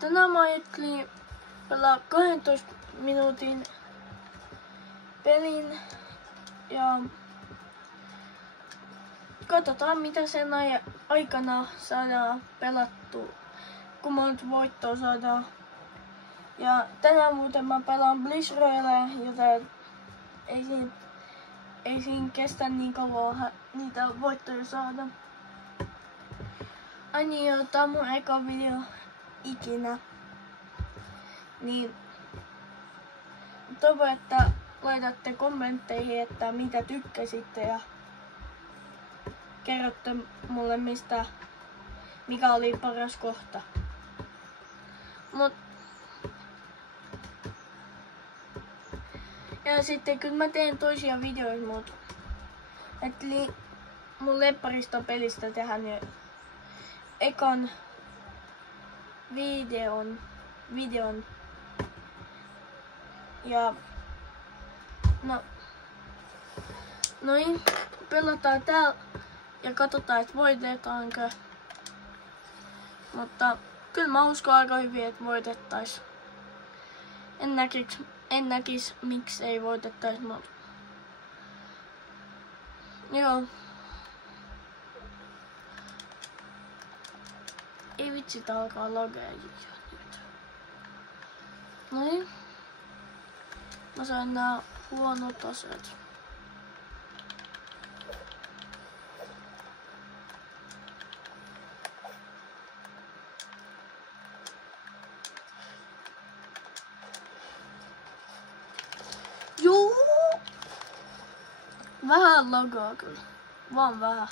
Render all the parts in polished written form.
Tänään mä ajattelin pelaa 12 minuutin pelin ja katsotaan mitä sen aikana saadaan pelattua, kun monta voittoa saadaan. Ja tänään muuten mä pelaan Blitz Royalea, joten ei siinä kestä niin kauan niitä voittoja saada. Ai niin joo, tää on mun eka video ikinä. Niin toivon, että laitatte kommentteihin, että mitä tykkäsitte ja kerrotte mulle mikä oli paras kohta. Ja sitten kyllä mä teen toisia videoita, mutta ajattelin mun lepparista pelistä tehdä nyt ekan videon. Ja noin, pelataan täällä ja katsotaan, että voitetaanko. Mutta kyllä mä uskon aika hyvin, että voitettais. En näkis miksi ei voitettais, mutta joo. Ei vitsi, tää alkaa lagea nyt. Noin. Mä sain nää huonot aseet. Joo! Vähän lagaa kyllä. Vaan vähän.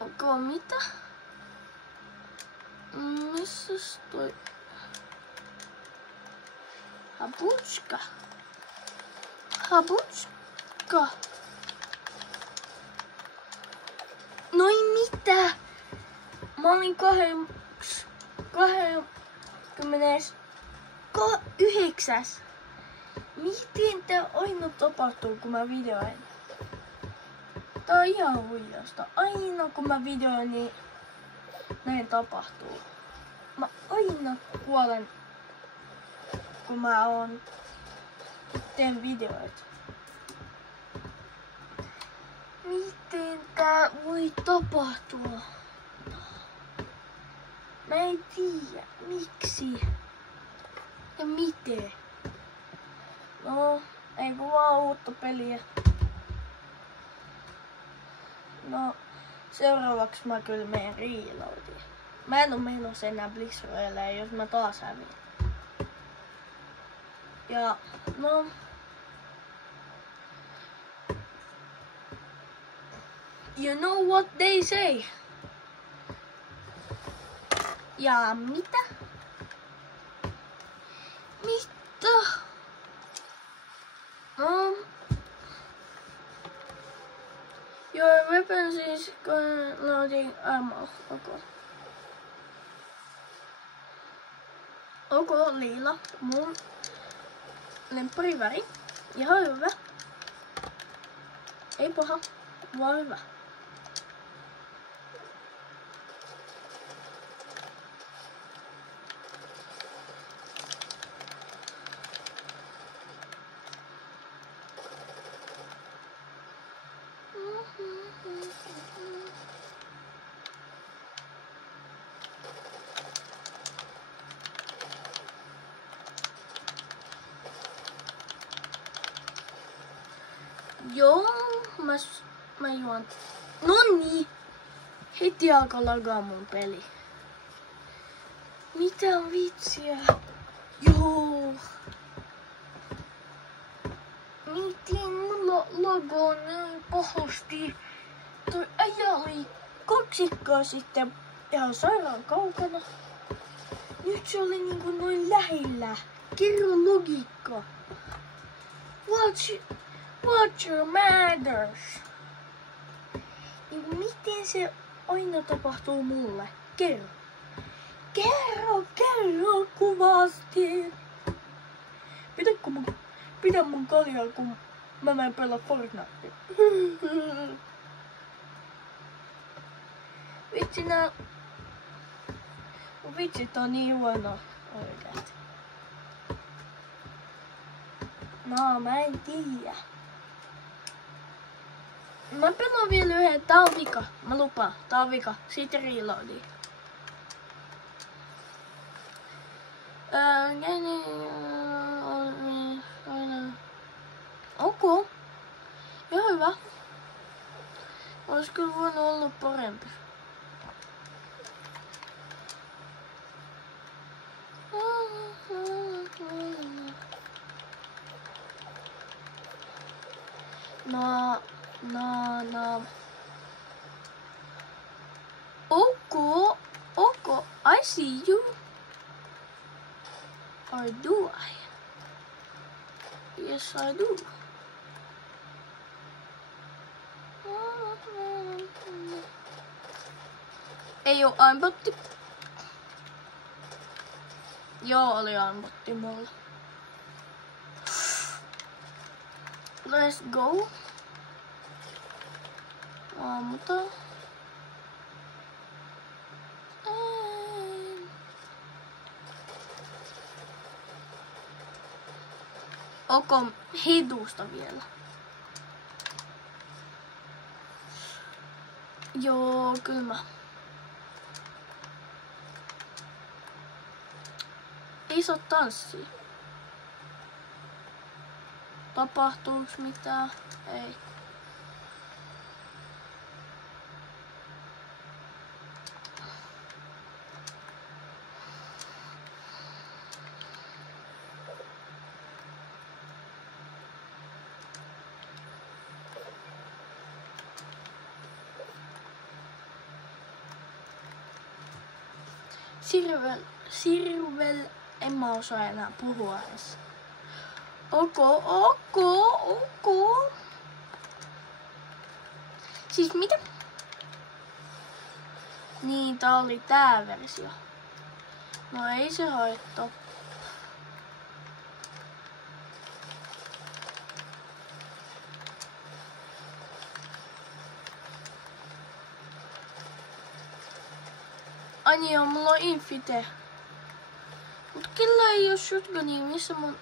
Onko mitä? Missäs toi? Habutska. Noin mitä? Mä olin 29. Miten tää aina tapahtuu, kun mä videoin? Tää on ihan huijausta. Aina kun mä videoin, niin näin tapahtuu. Mä aina kuolen, kun mä teen videoita. Miten tää voi tapahtua? Mä en tiedä miksi ja miten. No, ei kun vaan uutta peliä. No, seuraavaksi mä kyllä menen reloadiin. Mä en oo menossa enää Blitz Royalea, jos mä taas häviin. Ja, no. You know what they say. Ja mitä? Mitä? Your weapons is loading ammo. Okay, lila. Mun lemppariväri. Ihan hyvä. Ei paha, vaan hyvä. Joo, mä juon. Noniin! Heti alkaa lagaa mun peli. Mitä vitsiä? Joo. Miten mulla lagaa näin pahasti? Toi äijä oli 2 viikkoa sitten ihan sairaan kaukana. Nyt se oli niinku noin lähellä. Kerro logiikka. What your matters? Niin miten se aina tapahtuu mulle? Kerro. Kerro kuvasti. Pidä mun kaljaa, kun mä menen pelaa Fortnite. Vitsi Vitsit on niin huono oikeesti. No, mä en tiedä. Mä pelaan vielä yhden. Tää on vika. Mä lupaan. Tää on vika. Siitä reloadiin. Ok. Ihan hyvä. Olis kyllä voinut olla parempi. No. Okay. I see you. Or do I? Yes, I do. Ei oo aimbotti. Joo, oli aimbotti mulla. Let's go. Ammuta. Onko hidusta vielä? Joo, kyllä mä. Ei saa tanssia. Tapahtuuks mitään? Ei. Sirvel, en mä osaa enää puhua edes. Ok. Siis mitä? Niin, tää oli tää versio. No ei se haittaa. Ai niin, mulla on infite. Mut kyllä ei oo shotgunia, missä mun...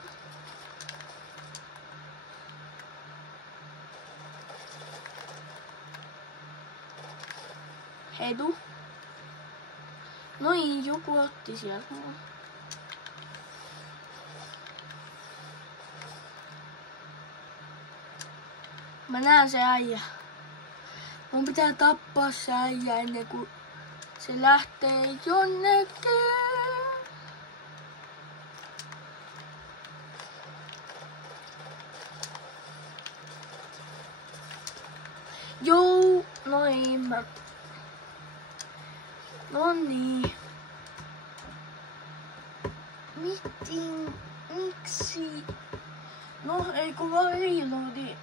Hedu. Noin, joku otti sieltä mun. Mä näen se äijä. Mun pitää tappaa se äijä ennen kuin se lähtee jonnekin. Joo, noin mä. Noniin. Miksi? No ei kun vaan reloadi.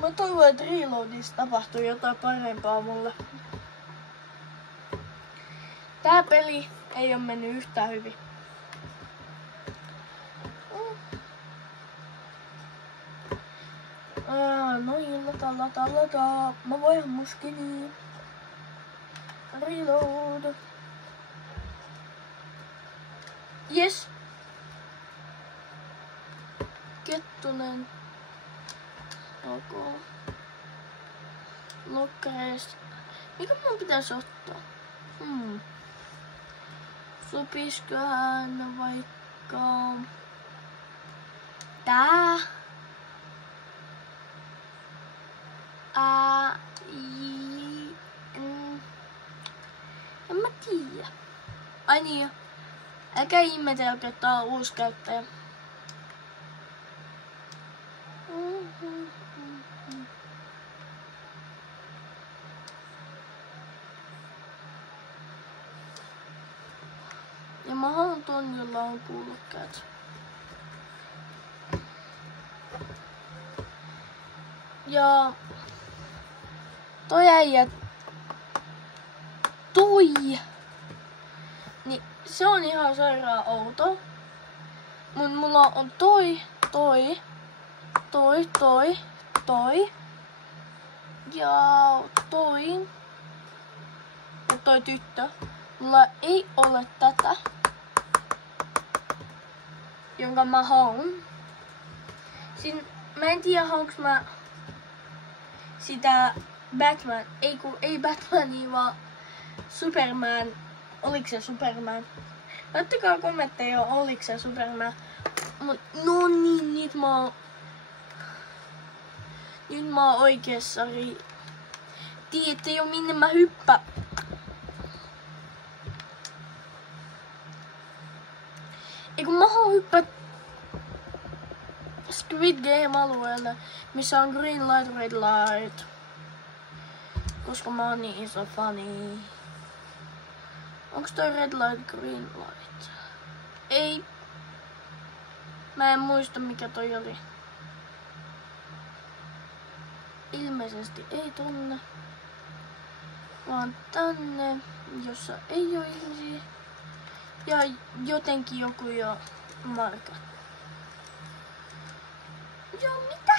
Mä toivon, että reloadissa tapahtuu jotain parempaa mulle. Tää peli ei oo mennyt yhtään hyvin. No lata. Mä voin muskini. Reload. Yes. Kettunen. Ok. Lokkereista. Mikä mun pitäis ottaa? Sopisköhän vaikka... Tää. En mä tiedä. Ai niin. Älkää ihmetelkö, että tää on uusi käyttäjä. Ja mä haluan ton, jolla on kuulokkeet. Ja toi äijä, niin se on ihan sairaan outo. Mut mulla on toi. Ja toi tyttö, mulla ei ole tätä, jonka mä haun. Mä en tiedä haunks mä sitä Batman, ei Batmania vaan Superman. Oliks se Superman? Laittakaa kommentteja, oliks se Superman. Mut no niin, nyt mä oon oikeessa. Tiedätte jo minne mä hyppään. Eiku mä haluan hyppää Squid Game-alueelle, missä on green light, red light. Koska mä oon niin iso fani. Onks toi red light, green light? Ei. Mä en muista mikä toi oli. Ilmeisesti ei tonne. Vaan tänne, jossa ei oo ihmisiä. Ja jotenkin joku jo marka. Joo, mitä?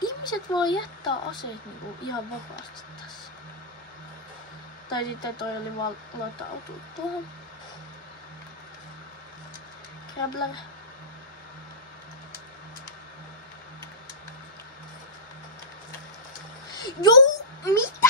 Ihmiset voi jättää aseet niinku ihan vapaasti tässä. Tai sitten toi oli vaan latautu tuohon. Grabbler. Joo, mitä?